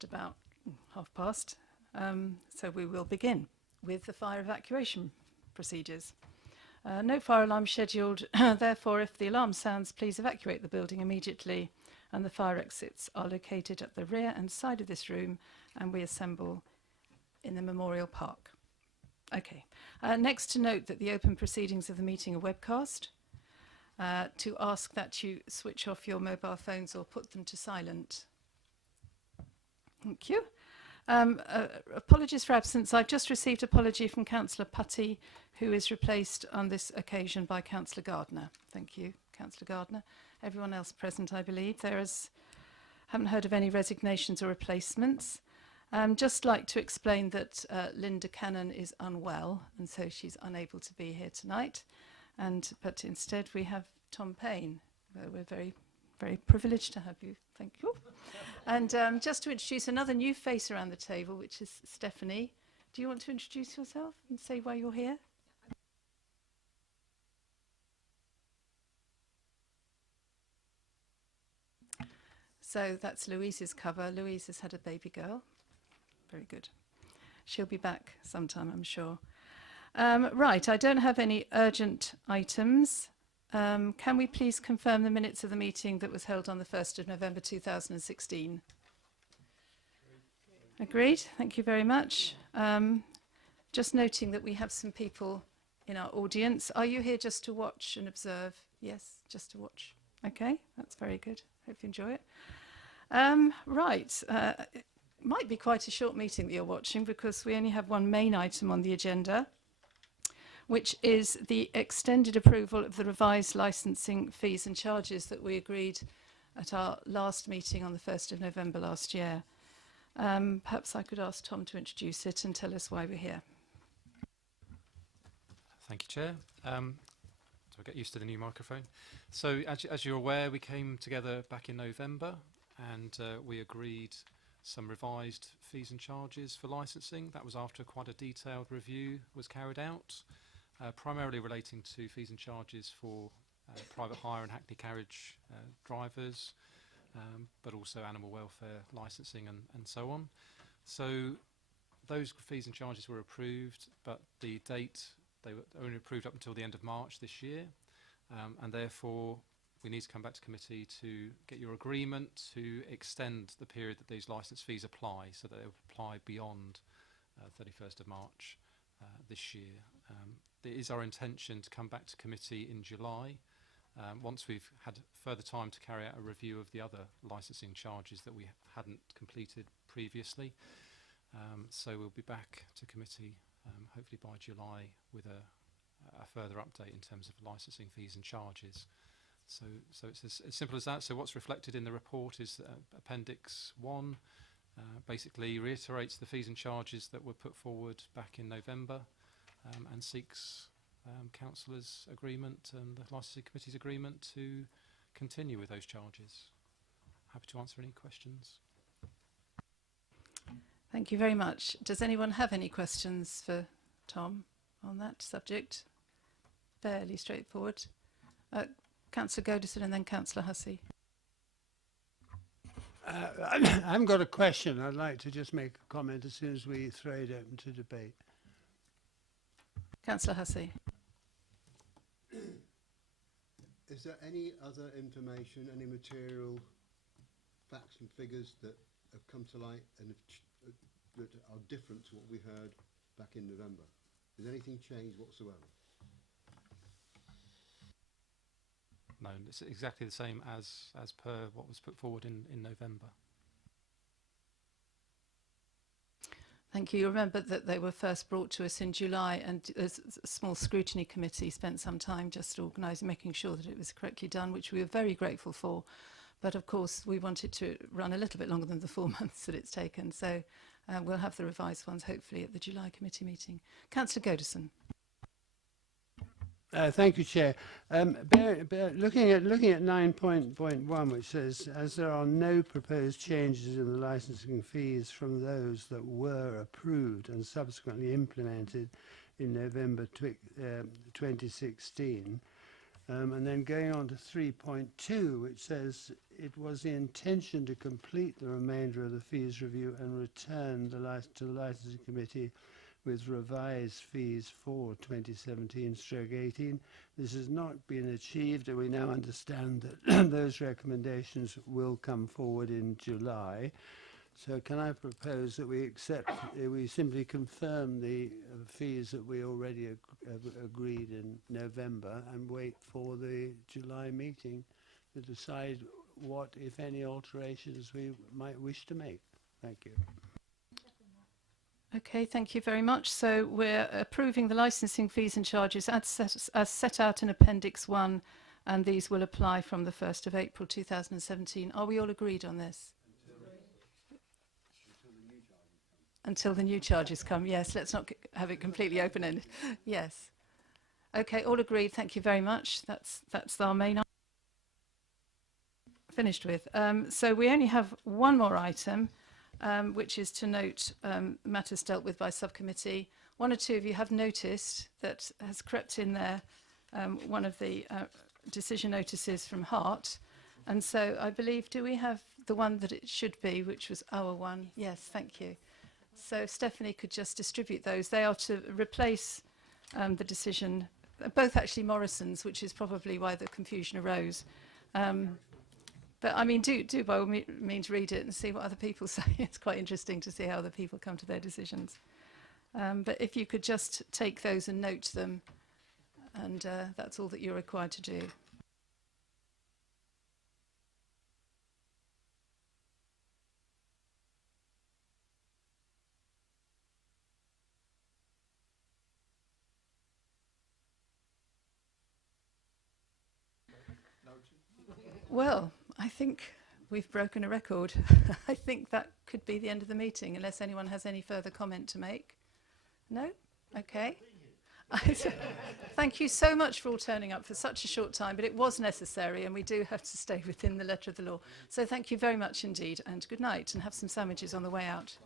just about past. So we will begin with the fire evacuation procedures. No fire alarm scheduled. Therefore, if the alarm sounds, please evacuate the building immediately, and the fire exits are located at the rear and side of this room, and we assemble in the Memorial Park. Okay. Next, to note that the open proceedings of the meeting are webcast. To ask that you switch off your mobile phones or put them to silent. Thank you. Apologies for absence. I've just received apology from Councillor Putty, who is replaced on this occasion by Councillor Gardner. Thank you, Councillor Gardner. Everyone else present, I believe. Haven't heard of any resignations or replacements. Just like to explain that Linda Cannon is unwell, and so she's unable to be here tonight. But instead we have Tom Payne. We're very, very privileged to have you. Thank you. And just to introduce another new face around the table, which is Stephanie. Do you want to introduce yourself and say why you're here? So that's Louise's cover. Louise has had a baby girl. Very good. She'll be back sometime, I'm sure. Right, I don't have any urgent items. Can we please confirm the minutes of the meeting that was held on the 1st of November 2016? Agreed. Thank you very much. Just noting that we have some people in our audience. Are you here just to watch and observe? Yes, just to watch. Okay, that's very good. Hope you enjoy it. Right. It might be quite a short meeting that you're watching because we only have one main item on the agenda, which is the extended approval of the revised licensing fees and charges that we agreed at our last meeting on the 1st of November last year. Perhaps I could ask Tom to introduce it and tell us why we're here. Thank you, Chair. So I'll get used to the new microphone. So as you're aware, we came together back in November and we agreed some revised fees and charges for licensing. That was after quite a detailed review was carried out. Primarily relating to fees and charges for private hire and Hackney carriage drivers, but also animal welfare licensing and so on. So those fees and charges were approved, but the date, they were only approved up until the end of March this year, and therefore we need to come back to committee to get your agreement to extend the period that these licence fees apply, so that they will apply beyond 31st of March this year. It is our intention to come back to committee in July once we've had further time to carry out a review of the other licensing charges that we hadn't completed previously. So we'll be back to committee hopefully by July with a further update in terms of licensing fees and charges. So it's as simple as that. So what's reflected in the report is Appendix 1 basically reiterates the fees and charges that were put forward back in November. And seeks councillors' agreement and the licensing committee's agreement to continue with those charges. Happy to answer any questions. Thank you very much. Does anyone have any questions for Tom on that subject? Fairly straightforward. Councillor Godison and then Councillor Hussey. I haven't got a question. I'd like to just make a comment as soon as we throw it open to debate. Councillor Hussey. Is there any other information, any material facts and figures that have come to light and that are different to what we heard back in November? Has anything changed whatsoever? No, it's exactly the same as per what was put forward in November. Thank you. You remember that they were first brought to us in July, and a small scrutiny committee spent some time just organising, making sure that it was correctly done, which we were very grateful for. But of course, we wanted to run a little bit longer than the 4 months that it's taken. So we'll have the revised ones hopefully at the July committee meeting. Councillor Godison. Thank you, Chair. Looking at 9.1, which says, as there are no proposed changes in the licensing fees from those that were approved and subsequently implemented in November 2016, And then going on to 3.2, which says it was the intention to complete the remainder of the fees review and return to the licensing committee with revised fees for 2017/18. This has not been achieved, and we now understand that those recommendations will come forward in July. So can I propose that we accept, we simply confirm the fees that we already agreed in November and wait for the July meeting to decide what, if any, alterations we might wish to make. Thank you. Okay, thank you very much. So we're approving the licensing fees and charges as set out in Appendix 1, and these will apply from the 1st of April 2017. Are we all agreed on this? Until the new charges come, yes. Let's not have it completely open-ended. Yes. Okay, all agreed. Thank you very much. That's our main item finished with. So we only have one more item, which is to note matters dealt with by subcommittee. One or two of you have noticed that has crept in there one of the decision notices from Hart. And so I believe, do we have the one that it should be, which was our one? Yes, thank you. So Stephanie could just distribute those. They are to replace the decision, both actually Morrison's, which is probably why the confusion arose. But I mean, do by all means read it and see what other people say. It's quite interesting to see how other people come to their decisions. But if you could just take those and note them, and that's all that you're required to do. Well, I think we've broken a record. I think that could be the end of the meeting, unless anyone has any further comment to make. No? Okay. Thank you so much for all turning up for such a short time, but it was necessary, and we do have to stay within the letter of the law. So thank you very much indeed, and good night, and have some sandwiches on the way out.